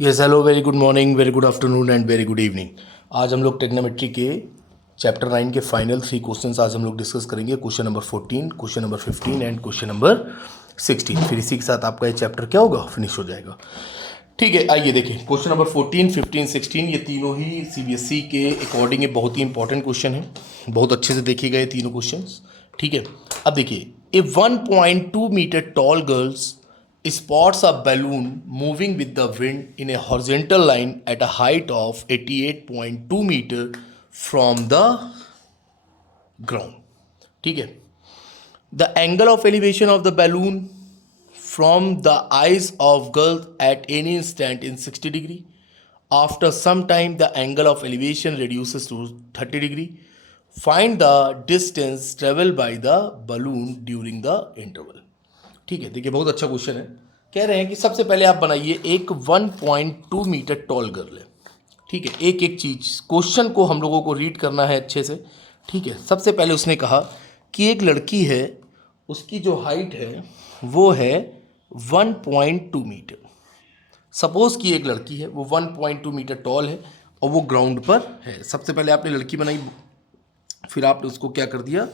Yes hello, very good morning, very good afternoon and very good evening. आज हम लोग टेक्नोमेट्री के चैप्टर 9 के फाइनल 3 क्वेश्चंस आज हम लोग डिस्कस करेंगे। Question number 14, question number 15 and question number 16। फिर इसी के साथ आपका ये चैप्टर क्या होगा, फिनिश हो जाएगा। ठीक है, आइए देखें क्वेश्चन नंबर 14, 15, 16 ये तीनों ही सीबीएसई के अकॉर्डिंग ये बहुत ही इंपॉर्टेंट क्वेश्चन है। बहुत अच्छे से देखे गए तीनों क्वेश्चंस। ठीक है, अब देखिए, a 1.2 metre tall girls spots a balloon moving with the wind in a horizontal line at a height of 88.2 meter from the ground. ठीक है, the angle of elevation of the balloon from the eyes of girl at any instant in 60 degree. After some time the angle of elevation reduces to 30 degree. Find the distance traveled by the balloon during the interval. ठीक है, देखिए बहुत अच्छा question है। कह रहे हैं कि सबसे पहले आप बनाइए एक 1.2 मीटर टॉल गर्ल है। ठीक है, एक एक चीज क्वेश्चन को हम लोगों को रीड करना है अच्छे से। ठीक है, सबसे पहले उसने कहा कि एक लड़की है, उसकी जो हाइट है वो है 1.2 मीटर। सपोज कि एक लड़की है, वो 1.2 मीटर टॉल है और वो ग्राउंड पर है। सबसे पहले आपने लड़की बनाई, फिर आपने उसको क्या कर दिया,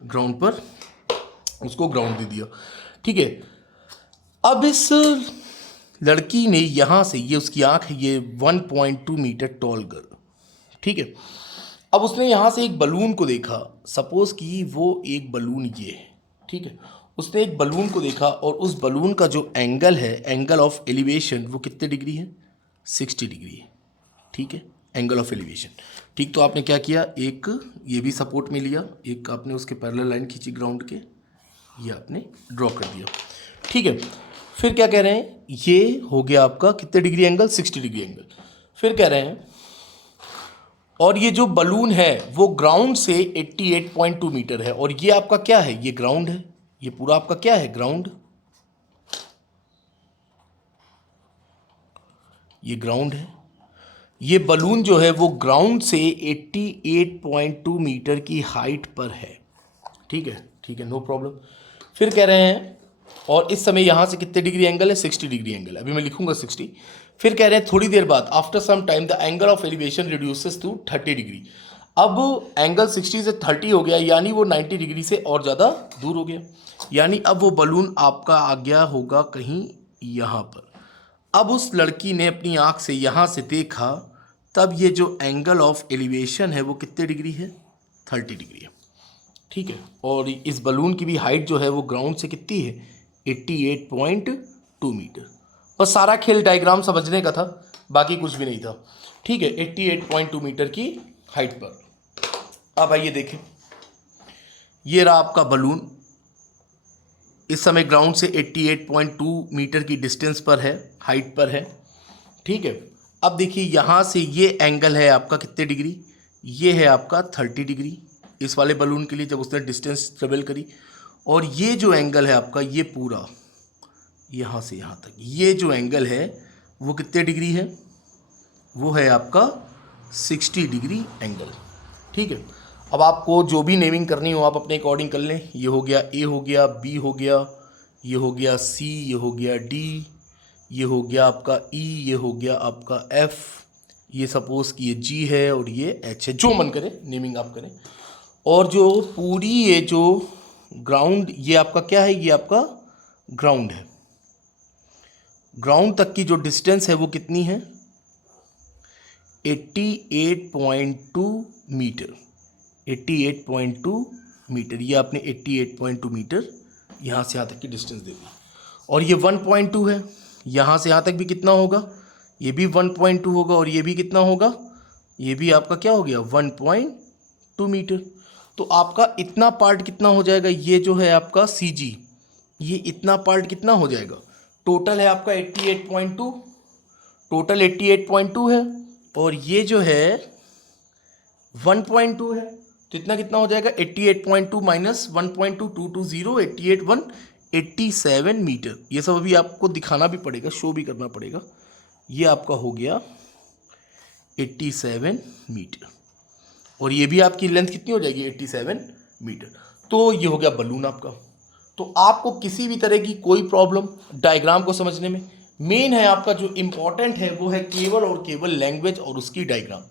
ग्राउंड पर उसको ग्राउंड दे दिया। ठीक है, अब इस लड़की ने यहाँ से, ये उसकी आँख है, ये 1.2 मीटर टॉल गर्ल। ठीक है, अब उसने यहाँ से एक बलून को देखा। सपोज कि वो एक बलून ये है। ठीक है, उसने एक बलून को देखा और उस बलून का जो एंगल है, एंगल ऑफ एलिवेशन, वो कितने डिग्री है, 60 डिग्री है। ठीक है, एंगल ऑफ एलिवेशन। ठीक, तो आपने क्या किया, एक ये भी सपोर्ट में लिया, एक आपने उसके पैरेलल लाइन खींची ग्राउंड के, ये आपने ड्रॉ कर दिया। ठीक है, फिर क्या कह रहे हैं, ये हो गया आपका कितने डिग्री एंगल, 60 डिग्री एंगल। फिर कह रहे हैं, और ये जो बलून है वो ग्राउंड से 88.2 मीटर है, और ये आपका क्या है, ये ग्राउंड है। ये पूरा आपका क्या है, ग्राउंड। ये ग्राउंड है। ये बलून जो है वो ग्राउंड से 88.2 मीटर की हाइट पर है। ठीक है, ठीक है, नो प्रॉब्लम। फिर कह रहे हैं, और इस समय यहाँ से कितने डिग्री एंगल है, 60 डिग्री एंगल है। अभी मैं लिखूंगा 60। फिर कह रहे हैं थोड़ी देर बाद, after some time the angle of elevation reduces to 30 degree. अब एंगल 60 से 30 हो गया, यानी वो 90 डिग्री से और ज़्यादा दूर हो गया। यानी अब वो बलून आपका आ गया होगा कहीं यहाँ पर। अब उस लड़की ने अपनी आँख से यहाँ से देखा, तब ये जो एंगल ऑफ एलिवेशन है वो कितने डिग्री है, 30 डिग्री है। ठीक है, और इस बलून की भी हाइट जो है वो ग्राउंड से कितनी है, 88.2 मीटर। और सारा खेल डायग्राम समझने का था, बाकी कुछ भी नहीं था। ठीक है, 88.2 मीटर की हाइट पर। अब आइए देखें, ये रहा आपका बलून, इस समय ग्राउंड से 88.2 मीटर की डिस्टेंस पर है, हाइट पर है। ठीक है, अब देखिए यहाँ से ये एंगल है आपका कितने डिग्री, ये है आपका 30 डिग्री इस वाले बलून के लिए, जब उसने डिस्टेंस ट्रेवल करी। और ये जो एंगल है आपका, ये पूरा यहाँ से यहाँ तक, ये जो एंगल है वो कितने डिग्री है, वो है आपका 60 डिग्री एंगल। ठीक है, अब आपको जो भी नेमिंग करनी हो आप अपने अकॉर्डिंग कर लें। ये हो गया ए, हो गया बी, हो गया ये, हो गया सी, ये हो गया डी, ये हो गया आपका ई, ये हो गया आपका एफ, ये सपोज कि ये जी है और ये एच है। जो मन करे नेमिंग आप करें। और जो पूरी ये जो ग्राउंड, ये आपका क्या है, ये आपका ग्राउंड है। ग्राउंड तक की जो डिस्टेंस है वो कितनी है, 88.2 मीटर। 88.2 मीटर, ये आपने 88.2 मीटर यहाँ से यहाँ तक की डिस्टेंस दे दी। और ये 1.2 है, यहाँ से यहाँ तक भी कितना होगा, ये भी 1.2 होगा, और ये भी कितना होगा, ये भी आपका क्या हो गया, 1.2 मीटर। तो आपका इतना पार्ट कितना हो जाएगा, ये जो है आपका सी जी, ये इतना पार्ट कितना हो जाएगा, टोटल है आपका 88.2, टोटल 88.2 है, और ये जो है 1.2 है। तो इतना कितना हो जाएगा, 88.2 माइनस 1.2, 220, 88, 1, 87 मीटर। ये सब अभी आपको दिखाना भी पड़ेगा, शो भी करना पड़ेगा। ये आपका हो गया 87 मीटर, और ये भी आपकी लेंथ कितनी हो जाएगी, 87 मीटर। तो ये हो गया बलून आपका। तो आपको किसी भी तरह की कोई प्रॉब्लम डायग्राम को समझने में, मेन है आपका जो इंपॉर्टेंट है वो है केवल और केवल लैंग्वेज और उसकी डायग्राम।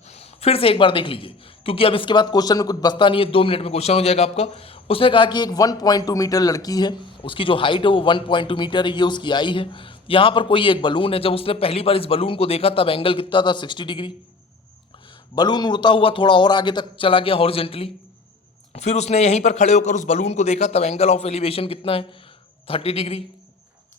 फिर से एक बार देख लीजिए, क्योंकि अब इसके बाद क्वेश्चन में कुछ बचता नहीं है, 2 मिनट में क्वेश्चन हो जाएगा आपका। उसने कहा कि एक 1.2 मीटर लड़की है, उसकी जो हाइट है वो 1.2 मीटर है, ये उसकी आई है। यहाँ पर कोई एक बलून है, जब उसने पहली बार इस बलून को देखा तब एंगल कितना था, 60 डिग्री। बलून उड़ता हुआ थोड़ा और आगे तक चला गया हॉरिजेंटली, फिर उसने यहीं पर खड़े होकर उस बलून को देखा तब एंगल ऑफ एलिवेशन कितना है, 30 डिग्री।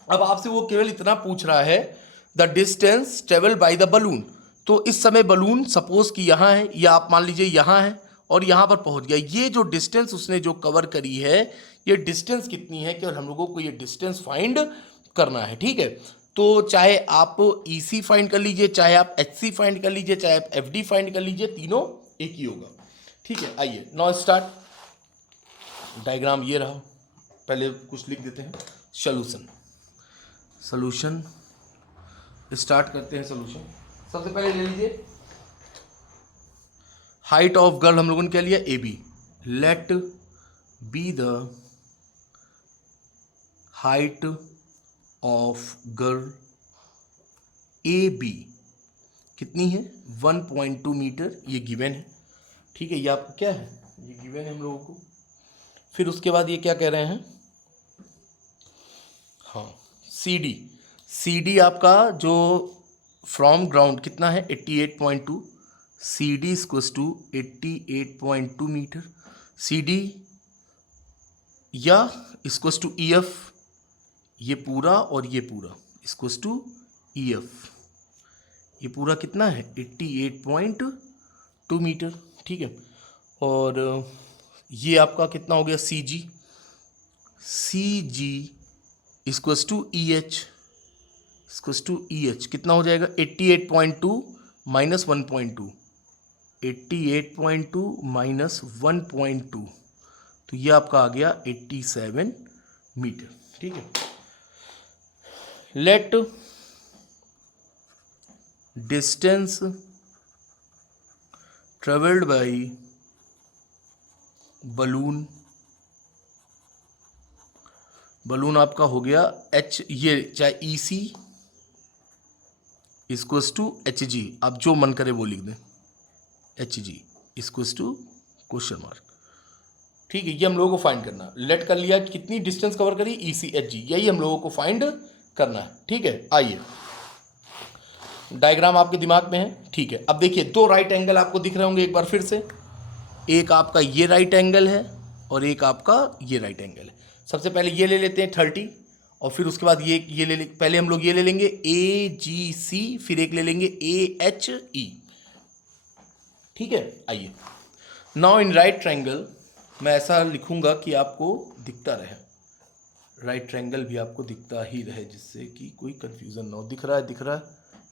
अब आपसे वो केवल इतना पूछ रहा है, the distance travel by the balloon. तो इस समय बलून सपोज कि यहाँ है, या आप मान लीजिए यहाँ है और यहाँ पर पहुँच गया। ये जो डिस्टेंस उसने जो कवर करी है, ये डिस्टेंस कितनी है, केवल हम लोगों को ये डिस्टेंस फाइंड करना है। ठीक है, तो चाहे आप ई सी फाइंड कर लीजिए, चाहे आप एच सी फाइंड कर लीजिए, चाहे आप एफ डी फाइंड कर लीजिए, तीनों एक ही होगा। ठीक है, आइए नाउ स्टार्ट। डायग्राम ये रहा, पहले कुछ लिख देते हैं। सॉल्यूशन स्टार्ट करते हैं। सॉल्यूशन सबसे पहले ले लीजिए, हाइट ऑफ गर्ल हम लोगों ने क्या लिया, A B. Let be the height of girl A B कितनी है, 1.2 मीटर, ये गिवन है। ठीक है, ये आपको क्या है, ये गिवन है हम लोगों को। फिर उसके बाद ये क्या कह रहे हैं, हाँ सी डी आपका जो फ्रॉम ग्राउंड कितना है, 88.2। C D equals to 88.2 metre. C D या इक्वल्स टू ई एफ, ये पूरा और ये पूरा इक्वल्स टू ई एफ। ये पूरा कितना है, 88.2 मीटर। ठीक है, और ये आपका कितना हो गया, सी जी इक्वल्स टू ई एच, कितना हो जाएगा, 88.2 माइनस 1.2, 88.2 माइनस 1.2, तो ये आपका आ गया 87 मीटर। ठीक है, let distance travelled by balloon आपका हो गया एच, ये चाहे E C equals to H G, आप जो मन करे वो लिख दें, H G equals to question mark. ठीक है, ये हम लोगों को फाइंड करना। लेट कर लिया कि कितनी डिस्टेंस कवर करी, ई सी एच जी, यही हम लोगों को फाइंड करना है। ठीक है, आइए डायग्राम आपके दिमाग में है। ठीक है, अब देखिए दो राइट एंगल आपको दिख रहे होंगे एक बार फिर से, एक आपका ये राइट एंगल है और एक आपका ये राइट एंगल है। सबसे पहले ये ले लेते हैं 30, और फिर उसके बाद ये ले पहले हम लोग ये ले लेंगे ए जी सी, फिर एक ले लेंगे ए एच ई। ठीक है, आइए नाउ इन राइट ट्रायंगल, मैं ऐसा लिखूंगा कि आपको दिखता रहे, राइट ट्रायंगल भी आपको दिखता ही रहे, जिससे कि कोई कंफ्यूजन ना हो। दिख रहा है,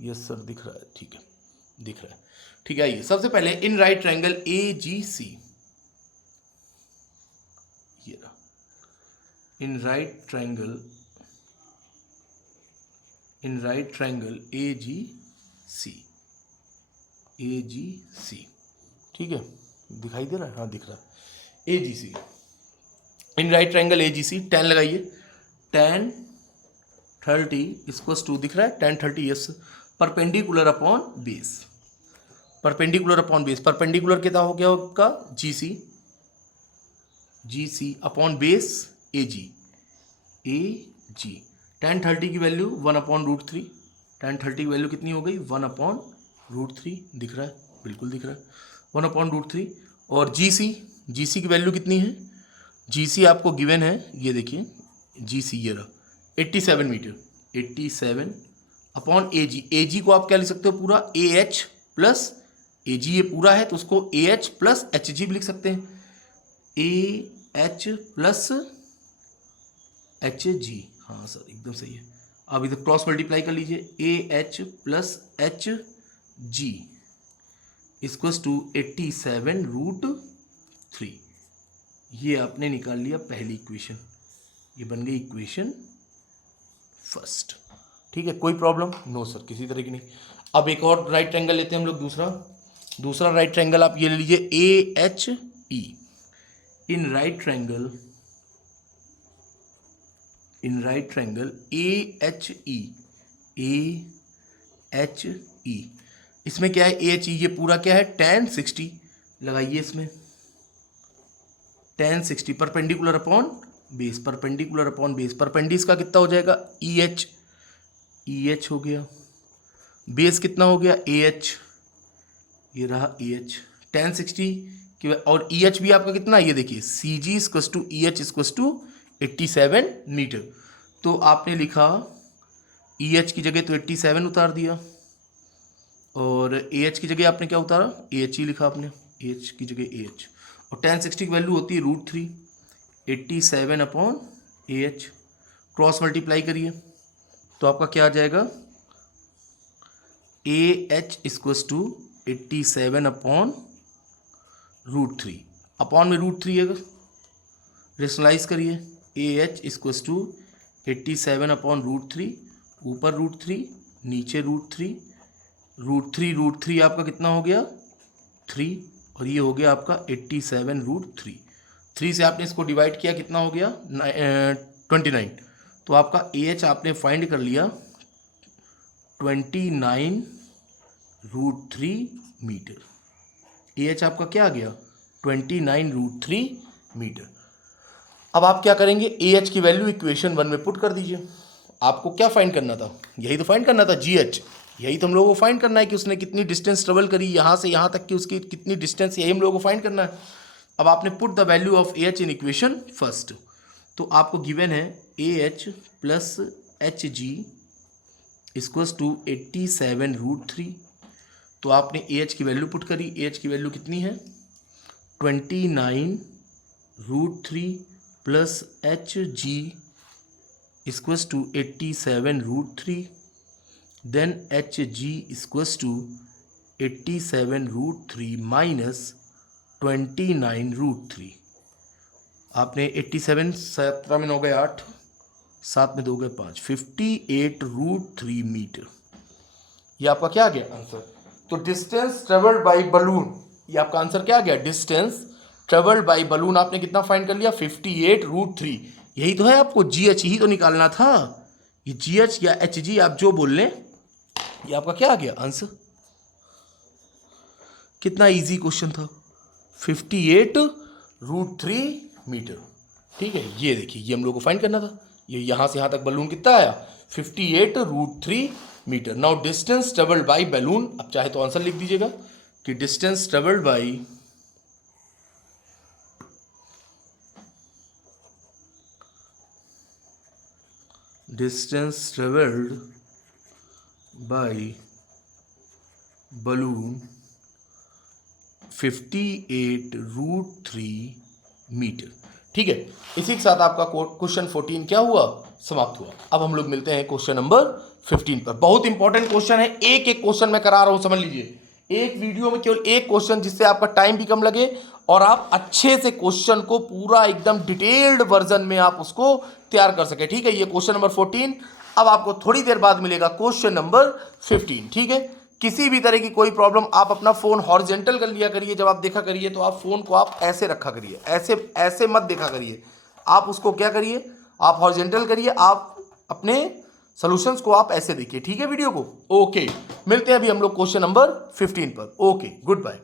यस सर दिख रहा है, ठीक है, दिख रहा है। ठीक है, आइए सबसे पहले इन राइट ट्रायंगल ए जी सी, ये रहा इन राइट ट्रायंगल ए जी सी। ठीक है, दिखाई दे रहा है, हाँ दिख रहा है, ए जी सी, इन राइट ट्रायंगल ए जी सी। 10 लगाइए, 10 30 इक्वल्स टू, दिख रहा है 10 30, yes. Perpendicular upon base, perpendicular कितना हो गया आपका, जी सी अपॉन बेस ए जी। 10 30 की वैल्यू 1/√3, 10 30 की वैल्यू कितनी हो गई, 1/√3, दिख रहा है, बिल्कुल दिख रहा है, 1/√3। और जी सी की वैल्यू कितनी है, जी सी आपको गिवन है, ये देखिए जी सी ये रहा 87 मीटर, 87 अपॉन ए जी को आप क्या लिख सकते हो, पूरा ए एच प्लस ए जी, ये पूरा है तो उसको ए एच प्लस एच जी भी लिख सकते हैं, ए एच प्लस एच जी, हाँ सर एकदम सही है। अब इधर क्रॉस मल्टीप्लाई कर लीजिए, A H plus H G equals to 87√3, ये आपने निकाल लिया पहली इक्वेशन, ये बन गई इक्वेशन फर्स्ट। ठीक है, कोई प्रॉब्लम, नो सर किसी तरह की नहीं। अब एक और राइट ट्रायंगल लेते हैं हम लोग, दूसरा राइट ट्रायंगल आप ये ले लीजिए, A H E. In right triangle A H E AHE, इसमें क्या है AHE, ये पूरा क्या है tan 60, लगाइए इसमें tan 60 perpendicular upon base, perpendicular upon base, perpendicular का कितना हो जाएगा EH हो गया, बेस कितना हो गया AH, ये रहा AH, tan 60 की, और EH भी आपका कितना, ये देखिए CG equals to EH equals to 87 metre. तो आपने लिखा EH की जगह तो 87 उतार दिया, और AH की जगह आपने क्या उतारा, AH ही लिखा आपने, AH की जगह AH, और tan 60 की वैल्यू होती है √3, 87 अपॉन AH, क्रॉस मल्टीप्लाई करिए तो आपका क्या आ जाएगा, AH equals to 87 upon √3, upon में √3 है, रेशनलाइज करिए, AH इक्वल्स टू 87 अपॉन √3, ऊपर √3 नीचे √3, √3 आपका कितना हो गया 3, और ये हो गया आपका 87 √3, 3 से आपने इसको डिवाइड किया कितना हो गया 29, तो आपका AH आपने फाइंड कर लिया 29 √3 मीटर, AH आपका क्या आ गया 29 √3 मीटर। अब आप क्या करेंगे, AH की वैल्यू इक्वेशन 1 में पुट कर दीजिए। आपको क्या फाइंड करना था, यही तो फाइंड करना था GH, यही तो हम लोगों को फाइंड करना है कि उसने कितनी डिस्टेंस ट्रेवल करी यहाँ से यहाँ तक कि उसकी कितनी डिस्टेंस, यही हम लोगों को फाइंड करना है। अब आपने put the value of AH in equation first, तो आपको गिवन है AH plus HG equals to 87 √3, तो आपने AH की वैल्यू पुट करी, AH की वैल्यू कितनी है 29 √3 plus HG equals to 87 √3, then HG equals to 87 √3 minus 29 √3, आपने 87 17 में 9 गए 8, 7 में 2 गए 5, 58 √3 मीटर, ये आपका क्या आ गया आंसर। तो डिस्टेंस ट्रेवल्ड बाय बलून, ये आपका आंसर क्या आ गया, डिस्टेंस ट्रेवल्ड बाय बलून आपने कितना फाइंड कर लिया 58 √3, यही तो है, आपको GH ही तो निकालना था, ये GH या HG आप जो बोल लें, ये आपका क्या आ गया आंसर। कितना इजी क्वेश्चन था, 58 √3 मीटर, ठीक है। ये देखिए ये हम लोग को फाइंड करना था, ये यहाँ से यहाँ तक बलून कितना आया 58 √3 metre. Now distance travelled by balloon, अब चाहे तो आंसर लिख दीजिएगा कि distance travelled by balloon 58 √3 metre, ठीक है। इसी के साथ आपका क्वेश्चन 14 क्या हुआ, समाप्त हुआ। अब हम लोग मिलते हैं क्वेश्चन नंबर 15 पर। बहुत इंपॉर्टेंट क्वेश्चन है, एक एक क्वेश्चन मैं करा रहा हूं, समझ लीजिए, एक वीडियो में केवल एक क्वेश्चन, जिससे आपका टाइम भी कम लगे और आप अच्छे से क्वेश्चन को पूरा एकदम डिटेल्ड वर्जन में आप उसको तैयार कर सके, ठीक है। ये क्वेश्चन नंबर 14। अब आपको थोड़ी देर बाद मिलेगा क्वेश्चन नंबर 15, ठीक है। किसी भी तरह की कोई प्रॉब्लम, आप अपना फोन हॉरिजॉन्टल कर लिया करिए, जब आप देखा करिए तो आप फोन को आप ऐसे रखा करिए, ऐसे ऐसे मत देखा करिए, आप उसको क्या करिए, आप हॉरिजॉन्टल करिए, आप अपने सॉल्यूशंस को आप ऐसे देखिए, ठीक है वीडियो को। ओके, मिलते हैं अभी हम लोग क्वेश्चन नंबर 15 पर। Okay, good bye.